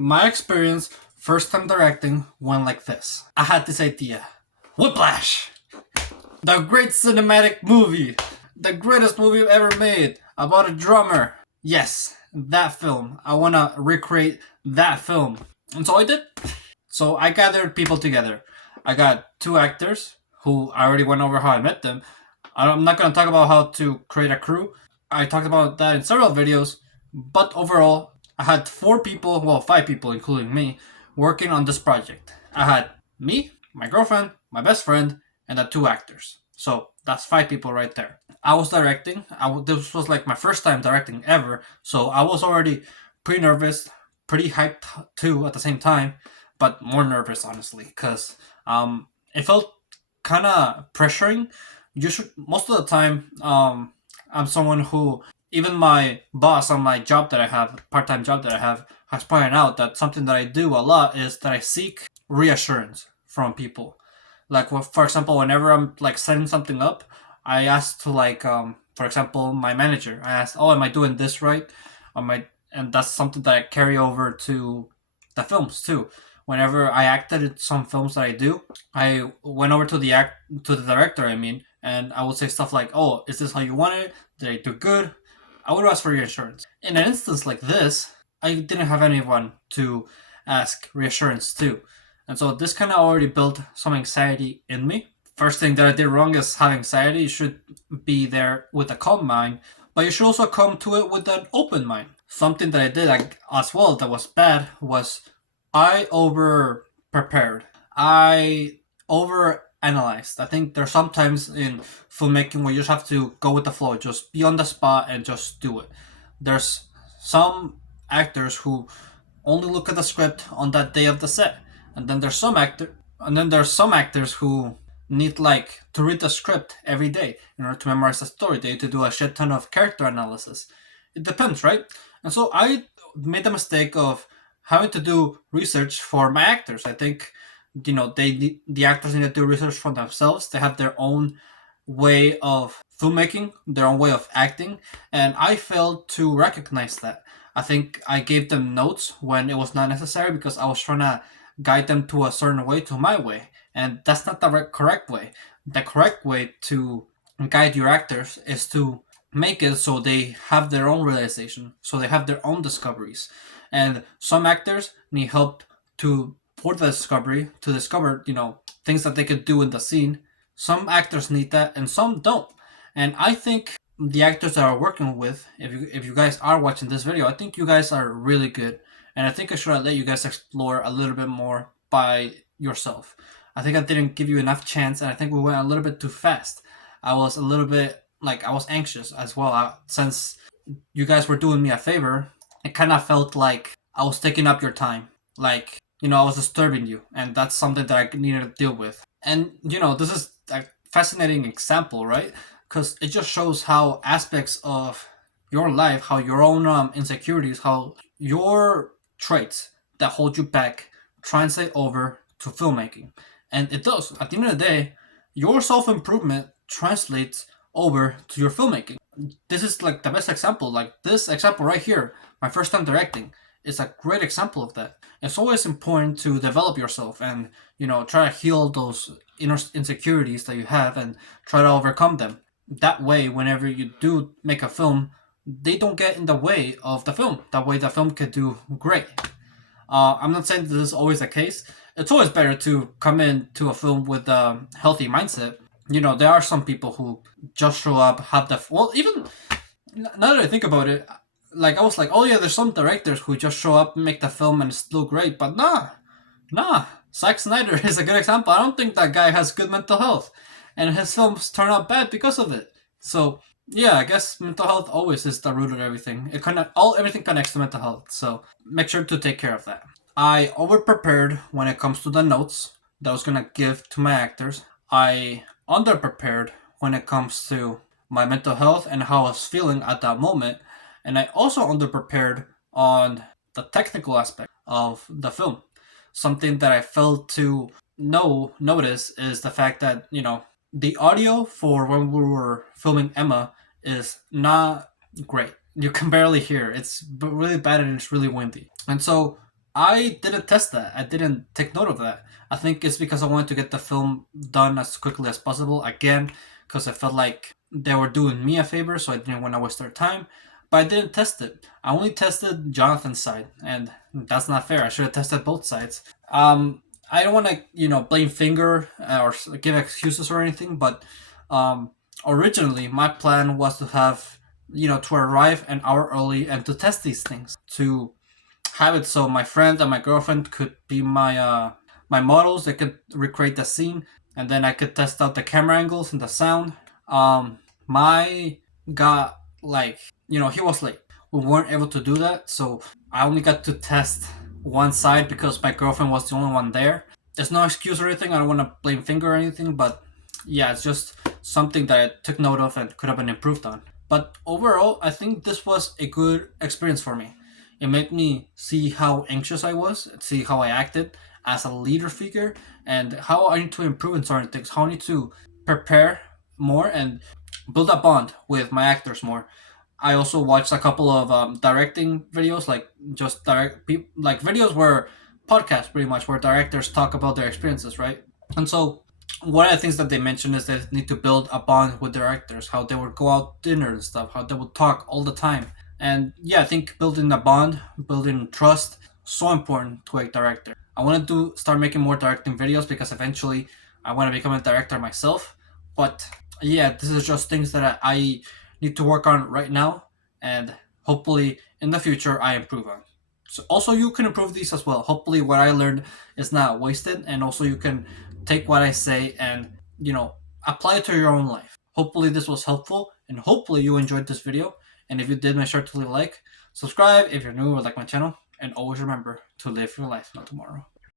My experience first time directing went like this. I had this idea. Whiplash! The great cinematic movie! The greatest movie ever made about a drummer. Yes, that film. I wanna recreate that film. And so I did. So I gathered people together. I got two actors who I already went over how I met them. I'm not gonna talk about how to create a crew. I talked about that in several videos, but overall, I had four people, well, five people, including me, working on this project. I had me, my girlfriend, my best friend, and the two actors. So that's five people right there. I was directing. This was like my first time directing ever, so I was already pretty nervous, pretty hyped too at the same time, but more nervous honestly, because it felt kind of pressuring. You should most of the time. I'm someone who even my boss on my job that I have, part-time job that I have, has pointed out that something that I do a lot is that I seek reassurance from people. Like, well, for example, whenever I'm like setting something up, I ask to like, for example, my manager. I ask, "Oh, am I doing this right? Am I?" And that's something that I carry over to the films too. Whenever I acted in some films that I do, I went over to the director. I mean, and I would say stuff like, "Oh, is this how you want it? Did I do good?" I would ask for reassurance. In an instance like this, I didn't have anyone to ask reassurance to. And so this kind of already built some anxiety in me. First thing that I did wrong is have anxiety. You should be there with a calm mind, but you should also come to it with an open mind. Something that I did as well that was bad was I over prepared. I over analyzed. I think there's sometimes in filmmaking where you just have to go with the flow, just be on the spot and just do it. There's some actors who only look at the script on that day of the set, and then there's some actors who need like to read the script every day in order to memorize the story. They need to do a shit ton of character analysis. It depends, right? And so I made the mistake of having to do research for my actors. I think the actors need to do research for themselves. They have their own way of filmmaking, their own way of acting, and I failed to recognize that. I think I gave them notes when it was not necessary because I was trying to guide them to a certain way, to my way, and that's not the correct way. The correct way to guide your actors is to make it so they have their own realization, so they have their own discoveries. And some actors need help to for the discovery to discover things that they could do in the scene. Some actors need that and some don't. And I think the actors that I'm working with, if you guys are watching this video, I think you guys are really good, and I think I should let you guys explore a little bit more by yourself. I think I didn't give you enough chance, and I think we went a little bit too fast. I was a little bit like I was anxious as well. Since you guys were doing me a favor, it kind of felt like I was taking up your time. Like, I was disturbing you, and that's something that I needed to deal with. And, this is a fascinating example, right? Because it just shows how aspects of your life, how your own insecurities, how your traits that hold you back translate over to filmmaking. And it does. At the end of the day, your self improvement translates over to your filmmaking. This is like the best example. Like this example right here, my first time directing, is a great example of that. It's always important to develop yourself and try to heal those inner insecurities that you have and try to overcome them. That way, whenever you do make a film, they don't get in the way of the film. That way, the film could do great. I'm not saying this is always the case. It's always better to come into a film with a healthy mindset. There are some people who just show up, have the well. Even now that I think about it, like I was like, oh yeah, there's some directors who just show up, make the film, and it's still great. But nah. Zack Snyder is a good example. I don't think that guy has good mental health, and his films turn out bad because of it. So yeah, I guess mental health always is the root of everything. Everything connects to mental health. So make sure to take care of that. I over prepared when it comes to the notes that I was gonna give to my actors. I under prepared when it comes to my mental health and how I was feeling at that moment. And I also under prepared on the technical aspect of the film. Something that I failed to notice is the fact that, the audio for when we were filming Emma is not great. You can barely hear. It's really bad and it's really windy. And so I didn't test that. I didn't take note of that. I think it's because I wanted to get the film done as quickly as possible. Again, because I felt like they were doing me a favor, so I didn't want to waste their time. But I didn't test it. I only tested Jonathan's side, and that's not fair. I should have tested both sides. I don't want to, blame finger or give excuses or anything, but originally my plan was to have, to arrive an hour early and to test these things, to have it so my friend and my girlfriend could be my models. They could recreate the scene, and then I could test out the camera angles and the sound. My got like he was late. We weren't able to do that, so I only got to test one side because my girlfriend was the only one there. There's no excuse or anything. I don't want to blame finger or anything, but yeah, it's just something that I took note of and could have been improved on. But overall, I think this was a good experience for me. It made me see how anxious I was, see how I acted as a leader figure, and how I need to improve in certain things, how I need to prepare more and build a bond with my actors more. I also watched a couple of directing videos, like just like videos where podcasts pretty much where directors talk about their experiences, right? And so one of the things that they mentioned is they need to build a bond with their actors, how they would go out dinner and stuff, how they would talk all the time. And yeah, I think building a bond, building trust, so important to a director. I wanted to start making more directing videos because eventually I want to become a director myself. But yeah, this is just things that I need to work on right now, and hopefully in the future I improve on. So also you can improve these as well. Hopefully what I learned is not wasted, and also you can take what I say and apply it to your own life. Hopefully this was helpful, and hopefully you enjoyed this video. And if you did, make sure to leave a like, subscribe if you're new or like my channel, and always remember to live your life, not tomorrow.